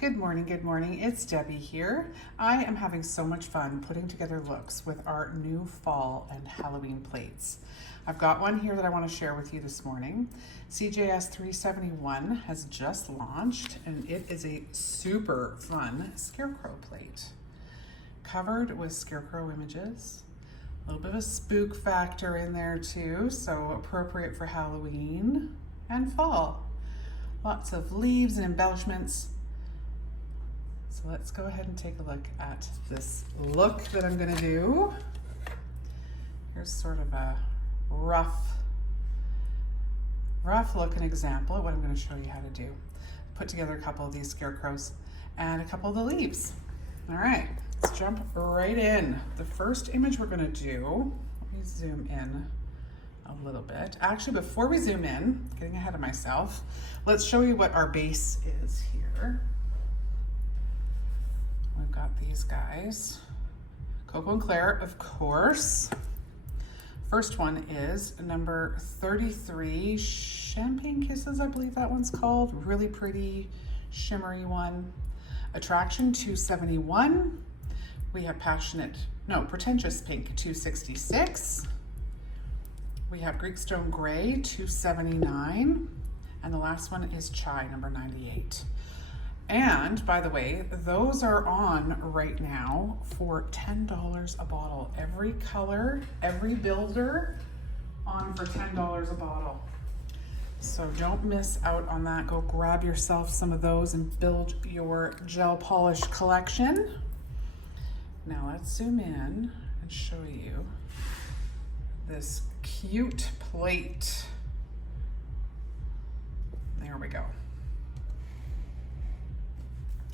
Good morning. It's Debbie here. I am having so much fun putting together looks with our new fall and Halloween plates. I've got one here that I want to share with you this morning. CjS 371 has just launched and it is a super fun scarecrow plate. Covered with scarecrow images, a little bit of a spook factor in there too, so appropriate for Halloween and fall. Lots of leaves and embellishments. So let's go ahead and take a look at this look that I'm gonna do. Here's sort of a rough looking example of what I'm gonna show you how to do. Put together a couple of these scarecrows and a couple of the leaves. All right, let's jump right in. The first image we're gonna do, let me zoom in a little bit. Actually, before we zoom in, getting ahead of myself, let's show you what our base is here. We've got these guys. KoKo&Claire, of course. First one is number 33, Champagne Kisses, I believe that one's called. Really pretty, shimmery one. Attraction 271. We have Pretentious Pink 266. We have Greek Stone Gray 279. And the last one is Chai number 98. And by the way, those are on right now for $10 a bottle. Every color, every builder on for $10 a bottle. So don't miss out on that. Go grab yourself some of those and build your gel polish collection. Now let's zoom in and show you this cute plate. There we go.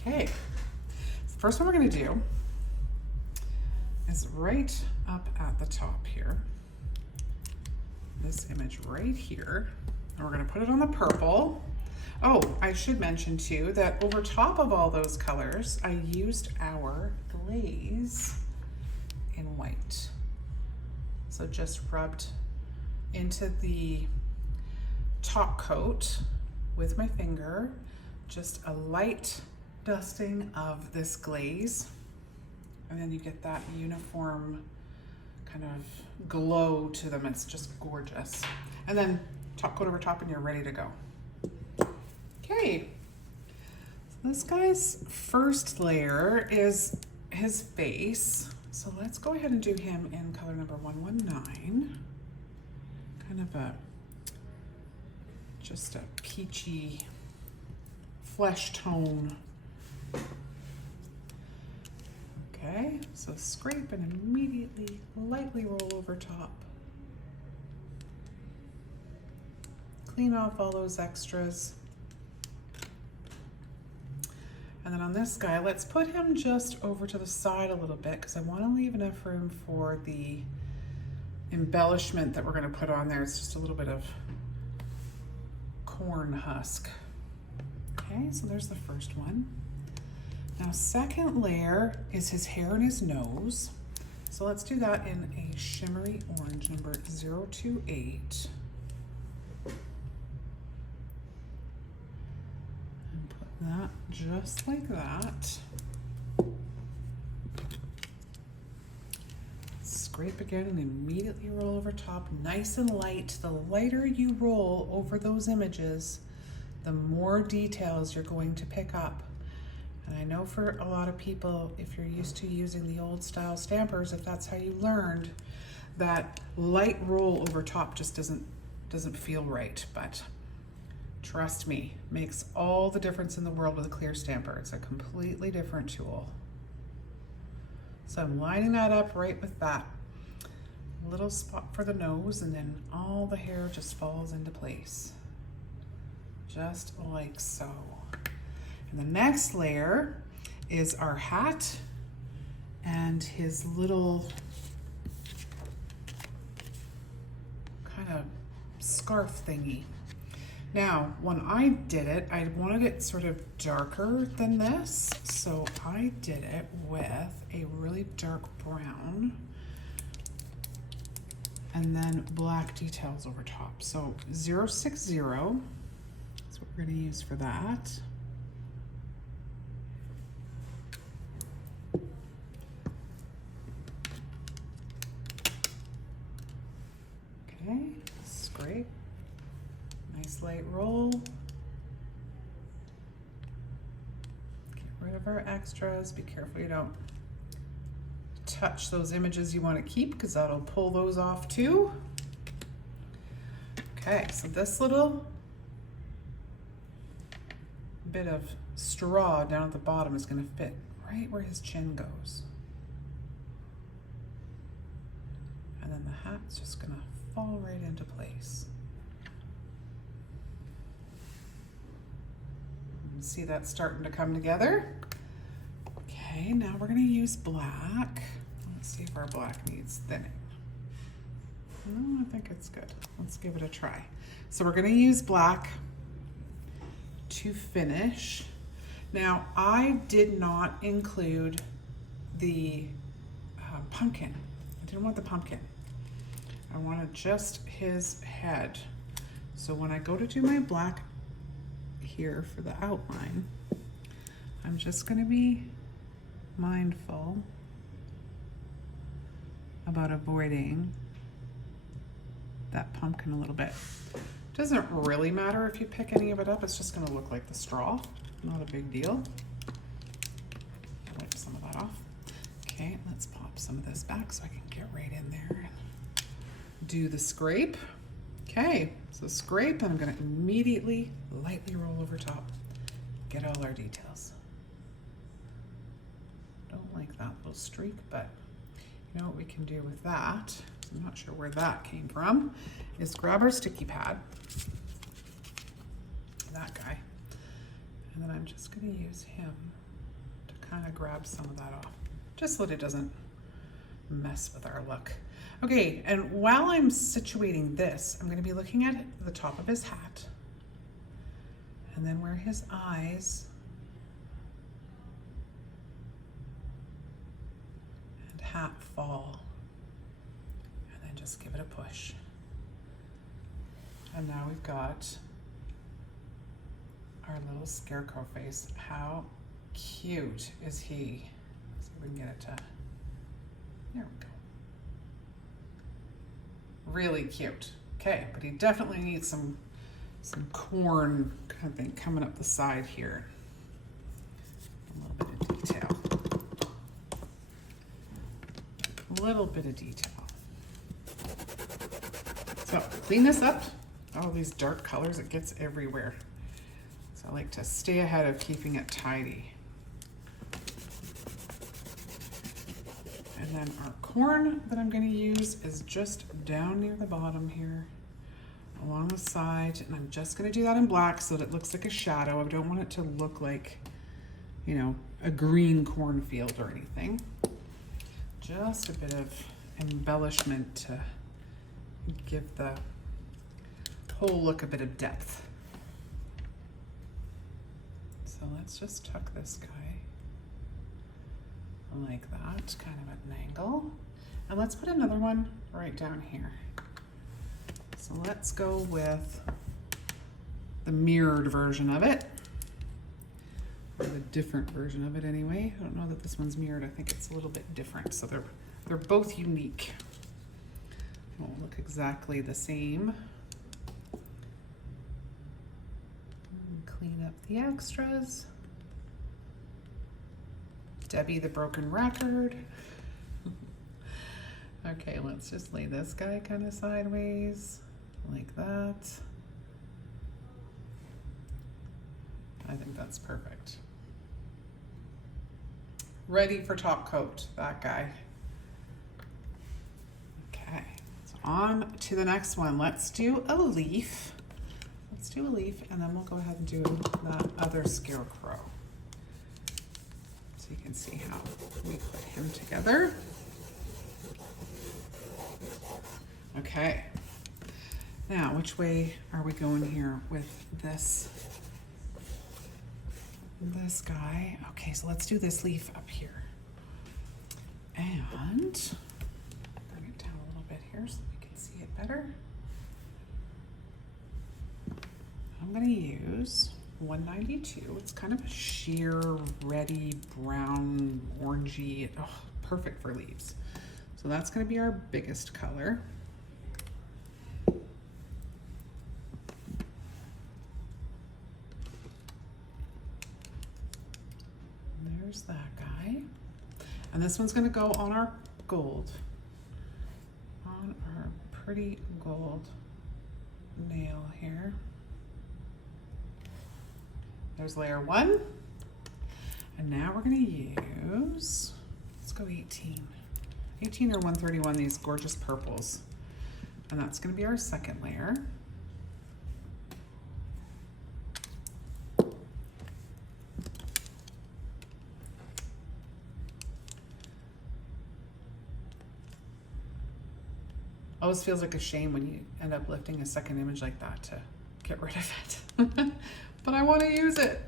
Okay, the first one we're gonna do is right up at the top here. This image right here. And we're gonna put it on the purple. Oh, I should mention too that over top of all those colors, I used our glaze in white. So just rubbed into the top coat with my finger, just a light dusting of this glaze, and then you get that uniform kind of glow to them. It's just gorgeous. And then top coat over top and you're ready to go. Okay, so this guy's first layer is his face. So let's go ahead and do him in color number 119. Kind of just a peachy flesh tone. Okay, so scrape and immediately lightly roll over top. Clean off all those extras. And then on this guy, let's put him just over to the side a little bit because I want to leave enough room for the embellishment that we're going to put on there. It's just a little bit of corn husk. Okay, so there's the first one. Now, second layer is his hair and his nose. So let's do that in a shimmery orange, number 028. And put that just like that. Scrape again and immediately roll over top, nice and light. The lighter you roll over those images, the more details you're going to pick up. And I know for a lot of people, if you're used to using the old style stampers, if that's how you learned, that light roll over top just doesn't feel right. But trust me, makes all the difference in the world with a clear stamper. It's a completely different tool. So I'm lining that up right with that little spot for the nose, and then all the hair just falls into place. Just like so. And the next layer is our hat and his little kind of scarf thingy. Now, when I did it, I wanted it sort of darker than this, so I did it with a really dark brown and then black details over top. So 060 is what we're going to use for that. our extras. Be careful you don't touch those images you want to keep, because that'll pull those off too. Okay, so this little bit of straw down at the bottom is going to fit right where his chin goes. And then the hat's just going to fall right into place. See that starting to come together? Okay, now we're going to use black. Let's see if our black needs thinning. No, I think it's good. Let's give it a try. So we're going to use black to finish. Now, I did not include the pumpkin. I didn't want the pumpkin. I wanted just his head. So when I go to do my black here for the outline, I'm just going to be mindful about avoiding that pumpkin a little bit. Doesn't really matter if you pick any of it up, it's just going to look like the straw. Not a big deal. Wipe some of that off. Okay, let's pop some of this back so I can get right in there and do the scrape. Okay, so scrape, and I'm going to immediately lightly roll over top. Get all our details. Don't like that little streak, but you know what we can do with that? I'm not sure where that came from. Is grab our sticky pad, that guy, and then I'm just going to use him to kind of grab some of that off, just so that it doesn't mess with our look. Okay, and while I'm situating this, I'm going to be looking at the top of his hat, and then where his eyes and hat fall, and then just give it a push. And now we've got our little scarecrow face. How cute is he? Let's see if we can get it to, there we go. Really cute. Okay, but he definitely needs some corn kind of thing coming up the side here. A little bit of detail. A little bit of detail. So clean this up. All these dark colors, it gets everywhere. So I like to stay ahead of keeping it tidy. And then our corn that I'm going to use is just down near the bottom here, along the side, and I'm just going to do that in black so that it looks like a shadow. I don't want it to look like, you know, a green cornfield or anything. Just a bit of embellishment to give the whole look a bit of depth. So let's just tuck this guy like that, kind of at an angle. And let's put another one right down here. So let's go with the mirrored version of it, or the different version of it anyway. I don't know that this one's mirrored. I think it's a little bit different. So they're both unique. Won't look exactly the same. Clean up the extras. Debbie the broken record. Okay, let's just lay this guy kind of sideways like that. I think that's perfect. Ready for top coat, that guy. Okay, so on to the next one. Let's do a leaf. Let's do a leaf, and then we'll go ahead and do that other scarecrow. So you can see how we put him together. Okay, now which way are we going here with this guy? Okay, so let's do this leaf up here. And bring it down a little bit here so we can see it better. I'm going to use 192. It's kind of a sheer, reddy, brown, orangey. Oh, perfect for leaves. So that's going to be our biggest color. There there's that guy. And this one's gonna go on our gold, on our pretty gold nail here. There's layer 1. And now we're gonna use, let's go 18. 18 or 131, these gorgeous purples. And that's gonna be our second layer. Always feels like a shame when you end up lifting a second image like that to get rid of it. But I want to use it.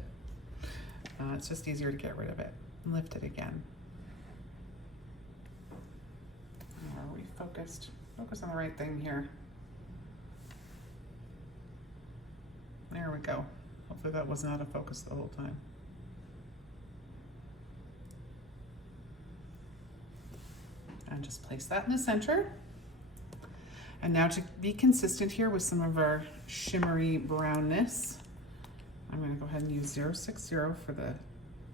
It's just easier to get rid of it and lift it again. Are we focused? Focus on the right thing here. There we go. Hopefully that was not out of focus the whole time. And just place that in the center. And now to be consistent here with some of our shimmery brownness, I'm going to go ahead and use 060 for the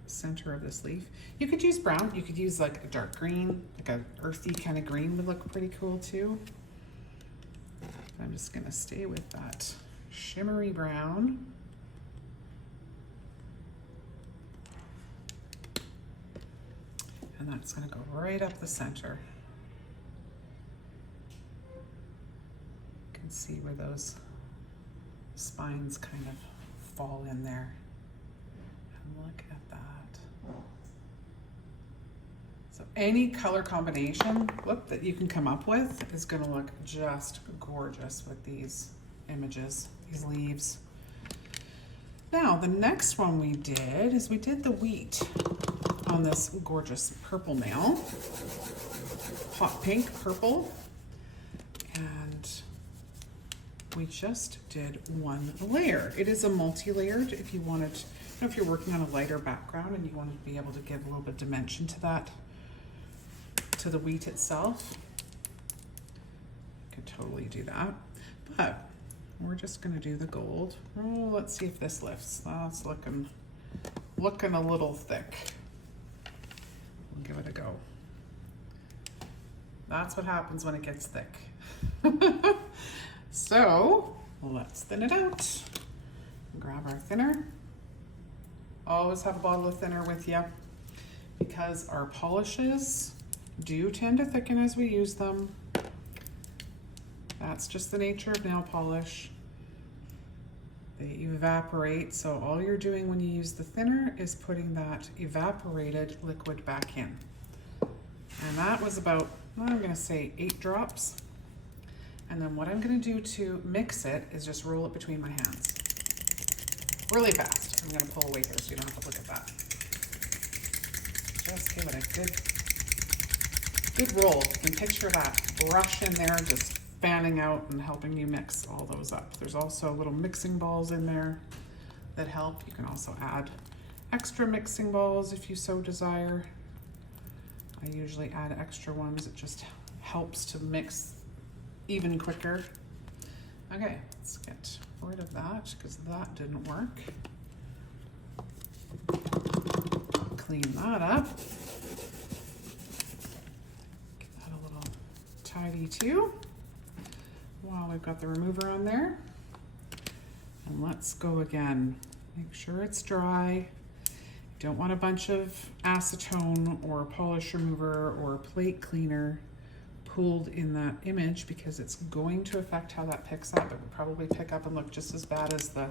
center of this leaf. You could use brown, you could use like a dark green, like an earthy kind of green would look pretty cool too. I'm just going to stay with that shimmery brown. And that's going to go right up the center. See where those spines kind of fall in there. And look at that. So any color combination that you can come up with is going to look just gorgeous with these images, these leaves. Now the next one we did is we did the wheat on this gorgeous purple nail, hot pink purple, and we just did one layer. It is a multi-layered if you wanted, if you're working on a lighter background and you want to be able to give a little bit of dimension to that, to the wheat itself. You could totally do that. But we're just gonna do the gold. Oh, let's see if this lifts. That's looking a little thick. We'll give it a go. That's what happens when it gets thick. So let's thin it out. Grab our thinner. Always have a bottle of thinner with you because our polishes do tend to thicken as we use them. That's just the nature of nail polish. They evaporate, so all you're doing when you use the thinner is putting that evaporated liquid back in. And that was about, I'm gonna say 8 drops. And then what I'm gonna do to mix it is just roll it between my hands. Really fast. I'm gonna pull away here so you don't have to look at that. Just give it a good roll. You can picture that brush in there just fanning out and helping you mix all those up. There's also little mixing balls in there that help. You can also add extra mixing balls if you so desire. I usually add extra ones. It just helps to mix even quicker. Okay, let's get rid of that because that didn't work. Clean that up. Get that a little tidy too. While we've got the remover on there. And let's go again. Make sure it's dry. You don't want a bunch of acetone or polish remover or plate cleaner pooled in that image because it's going to affect how that picks up. It will probably pick up and look just as bad as the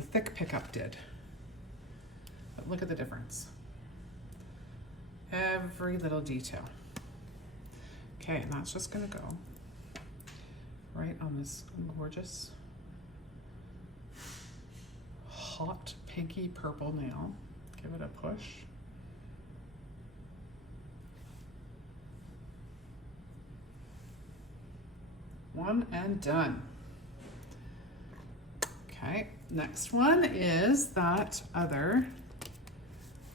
thick pickup did. But look at the difference. Every little detail. Okay, and that's just gonna go right on this gorgeous hot pinky purple nail. Give it a push. One and done. Okay, next one is that other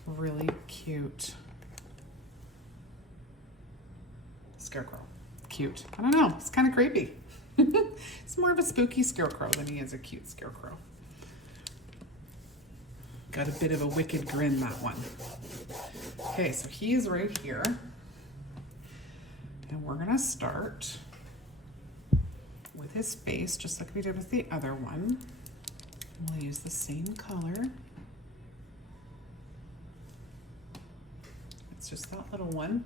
really cute scarecrow. Cute. I don't know, it's kind of creepy. It's more of a spooky scarecrow than he is a cute scarecrow. Got a bit of a wicked grin, that one. Okay, so he's right here. And we're gonna start with his face, just like we did with the other one. We'll use the same color. It's just that little one.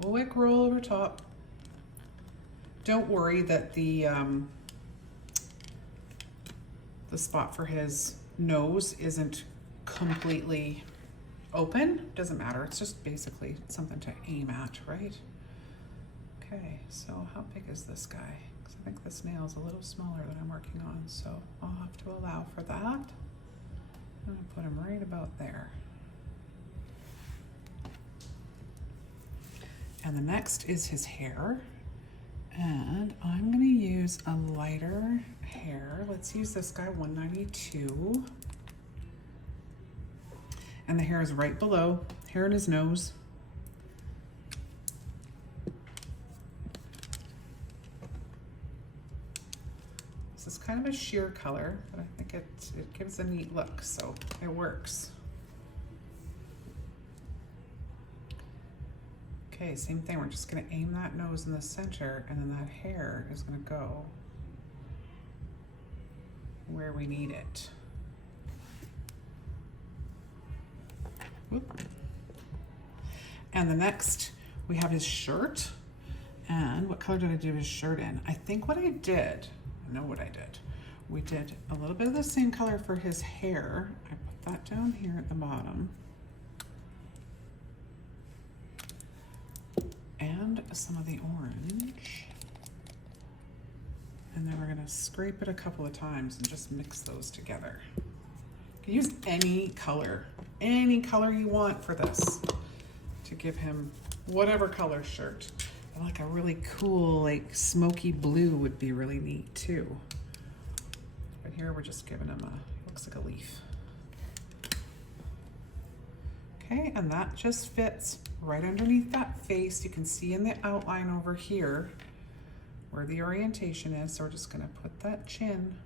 Quick roll over top. Don't worry that the spot for his nose isn't completely open. Doesn't matter, it's just basically something to aim at, right? Okay, so how big is this guy? Because I think this nail is a little smaller than I'm working on, so I'll have to allow for that. I'm gonna put him right about there. And the next is his hair. And I'm gonna use a lighter hair. Let's use this guy, 192. And the hair is right below, hair in his nose. This is kind of a sheer color, but I think it gives a neat look, so it works. Okay, same thing, we're just gonna aim that nose in the center, and then that hair is gonna go where we need it. Whoop. And the next, we have his shirt. And what color did I do his shirt in? I think what I did, I know what I did. We did a little bit of the same color for his hair. I put that down here at the bottom. And some of the orange. And then we're gonna scrape it a couple of times and just mix those together. You can use any color you want for this to give him whatever color shirt. And like a really cool, like smoky blue would be really neat too. But here we're just giving him looks like a leaf. Okay, and that just fits right underneath that face. You can see in the outline over here where the orientation is. So we're just gonna put that chin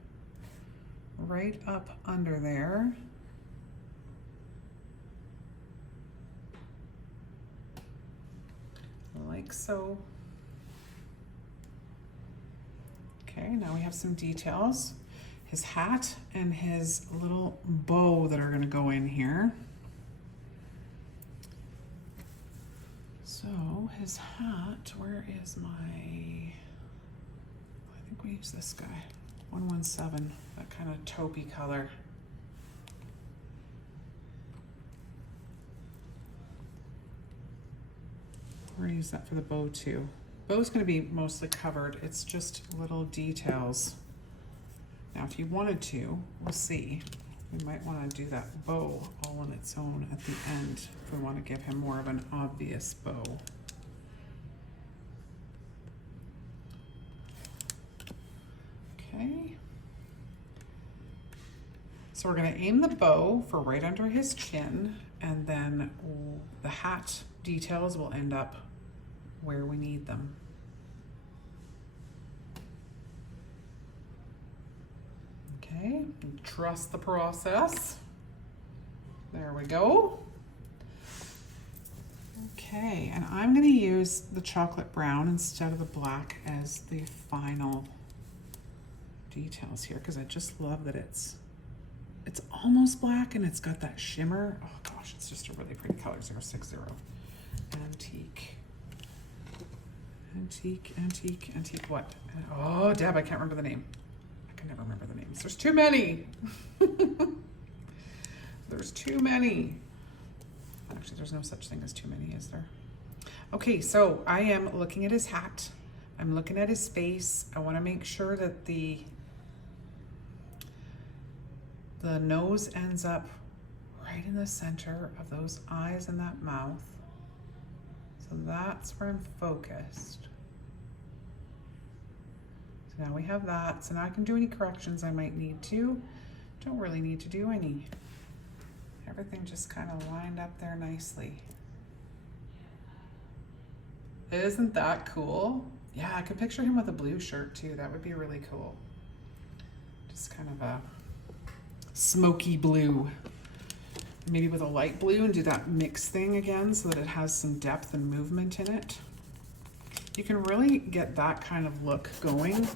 right up under there. Like so. Okay, now we have some details. His hat and his little bow that are gonna go in here. So his hat, where is my, I think we use this guy, 117, that kind of taupey color. We're gonna use that for the bow too. Bow's gonna be mostly covered, it's just little details. Now if you wanted to, we'll see, we might wanna do that bow all on its own at the end if we wanna give him more of an obvious bow. Okay. So we're gonna aim the bow for right under his chin, and then the hat details will end up where we need them. Okay, and trust the process. There we go. Okay, and I'm gonna use the chocolate brown instead of the black as the final details here, because I just love that it's almost black and it's got that shimmer. Oh gosh, it's just a really pretty color, 060. Antique. Antique, antique, antique what? Oh, Deb, I can't remember the name. I can never remember the names. There's too many. There's too many. Actually, there's no such thing as too many, is there? Okay, so I am looking at his hat. I'm looking at his face. I want to make sure that the nose ends up right in the center of those eyes and that mouth. So that's where I'm focused. So now we have that. So now I can do any corrections I might need to. Don't really need to do any. Everything just kind of lined up there nicely. Isn't that cool? Yeah, I could picture him with a blue shirt too. That would be really cool. Just kind of a smoky blue. Maybe with a light blue and do that mix thing again so that it has some depth and movement in it. You can really get that kind of look going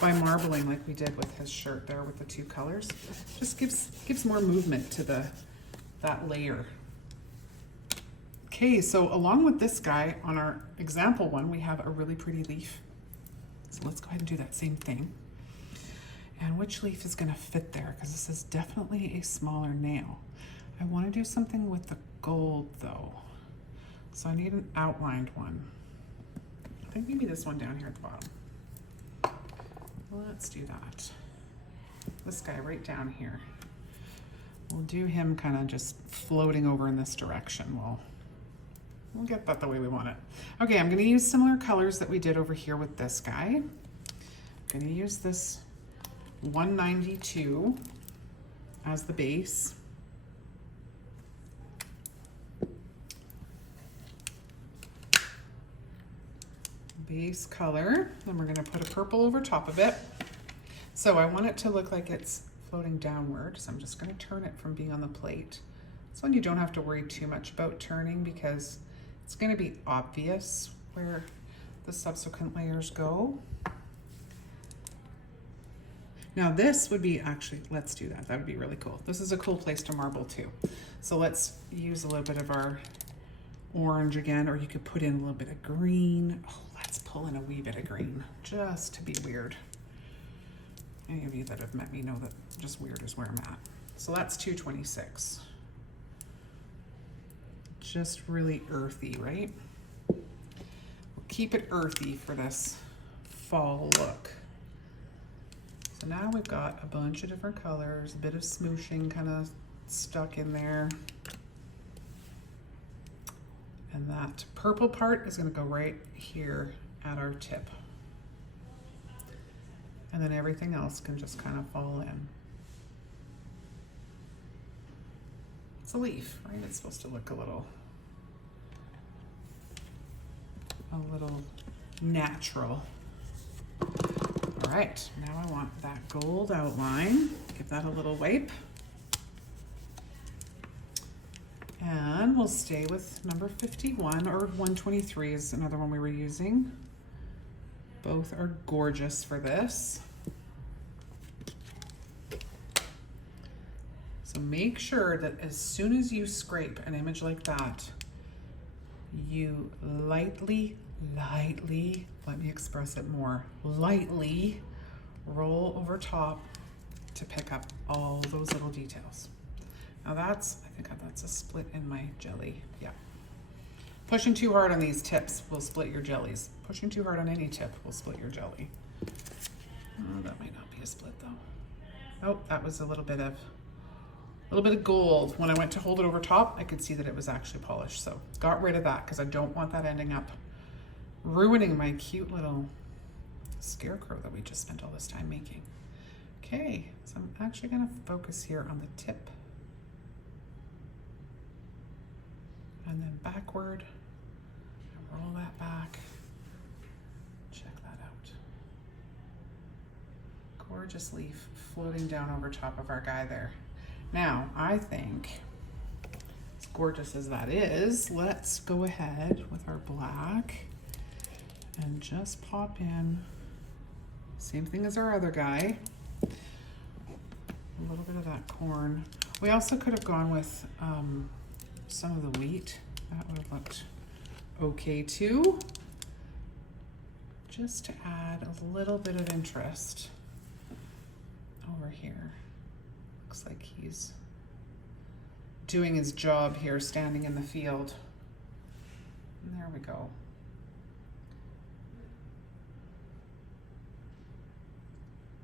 by marbling like we did with his shirt there with the two colors. Just gives more movement to that layer. Okay, so along with this guy on our example one, we have a really pretty leaf. So let's go ahead and do that same thing. And which leaf is gonna fit there? Because this is definitely a smaller nail. I wanna do something with the gold though. So I need an outlined one. I think maybe this one down here at the bottom. Let's do that. This guy right down here. We'll do him kind of just floating over in this direction. We'll get that the way we want it. Okay, I'm gonna use similar colors that we did over here with this guy. I'm gonna use this 192 as the base. Base color, then we're gonna put a purple over top of it. So I want it to look like it's floating downward, so I'm just gonna turn it from being on the plate. This one you don't have to worry too much about turning because it's gonna be obvious where the subsequent layers go. Now this would be actually, let's do that. That would be really cool. This is a cool place to marble too. So let's use a little bit of our orange again, or you could put in a little bit of green. Oh, let's pull in a wee bit of green just to be weird. Any of you that have met me know that just weird is where I'm at. So that's 226. Just really earthy, right? We'll keep it earthy for this fall look. So now we've got a bunch of different colors, a bit of smooshing kind of stuck in there. And that purple part is gonna go right here at our tip. And then everything else can just kind of fall in. It's a leaf, right? It's supposed to look a little natural. All right, now I want that gold outline. Give that a little wipe. And we'll stay with number 51, or 123 is another one we were using. Both are gorgeous for this. So make sure that as soon as you scrape an image like that, you lightly, let me express it more, lightly roll over top to pick up all those little details. Now I think that's a split in my jelly, yeah. Pushing too hard on these tips will split your jellies. Pushing too hard on any tip will split your jelly. Oh, that might not be a split though. Oh, that was a little bit of gold. When I went to hold it over top, I could see that it was actually polished. So got rid of that because I don't want that ending up ruining my cute little scarecrow that we just spent all this time making. Okay, so I'm actually gonna focus here on the tip. And then backward, and roll that back. Check that out. Gorgeous leaf floating down over top of our guy there. Now, I think, as gorgeous as that is, let's go ahead with our black and just pop in, same thing as our other guy, a little bit of that corn. We also could have gone with some of the wheat. That would have looked okay too. Just to add a little bit of interest over here. Looks like he's doing his job here, standing in the field. And there we go.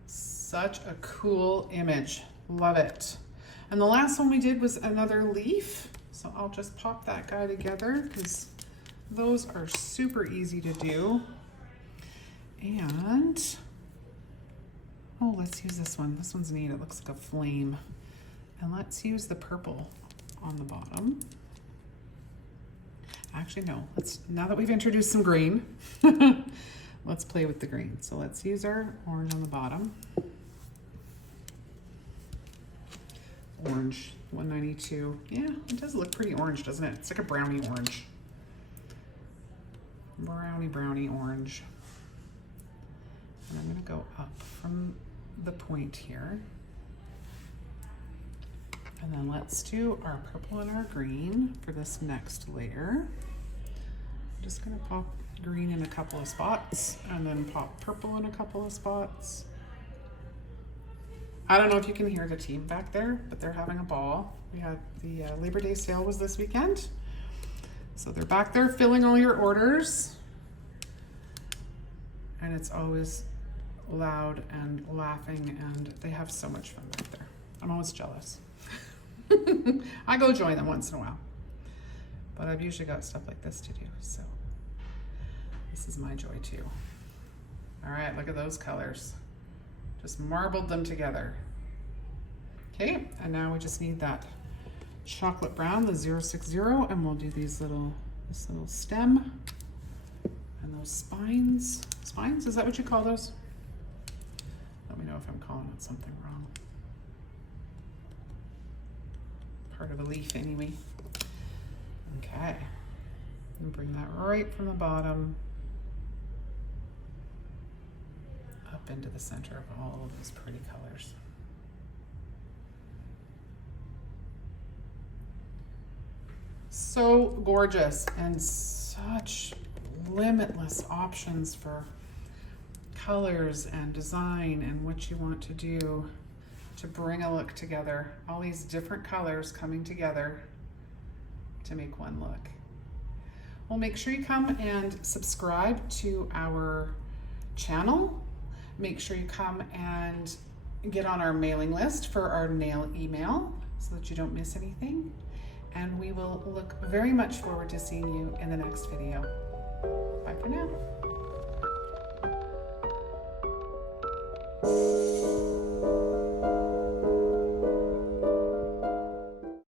Such a cool image. Love it. And the last one we did was another leaf. So I'll just pop that guy together because those are super easy to do. And, oh, let's use this one. This one's neat. It looks like a flame. And let's use the purple on the bottom. Actually, no. Now that we've introduced some green, let's play with the green. So let's use our orange on the bottom. Orange, 192. Yeah, it does look pretty orange, doesn't it? It's like a brownie orange. Brownie orange. And I'm gonna go up from the point here. And then let's do our purple and our green for this next layer. I'm just gonna pop green in a couple of spots and then pop purple in a couple of spots. I don't know if you can hear the team back there, but they're having a ball. We had the Labor Day sale was this weekend. So they're back there filling all your orders. And it's always loud and laughing, and they have so much fun back there. I'm always jealous. I go join them once in a while, but I've usually got stuff like this to do, so this is my joy too. All right, look at those colors. Just marbled them together. Okay, and now we just need that chocolate brown, the 060, and we'll do this little stem and those spines. Spines, is that what you call those? Let me know if I'm calling it something wrong. Part of a leaf anyway. Okay, and bring that right from the bottom up into the center of all of those pretty colors. So gorgeous, and such limitless options for colors and design and what you want to do to bring a look together. All these different colors coming together to make one look. Well, make sure you come and subscribe to our channel. Make sure you come and get on our mailing list for our nail email so that you don't miss anything. And we will look very much forward to seeing you in the next video. Bye for now.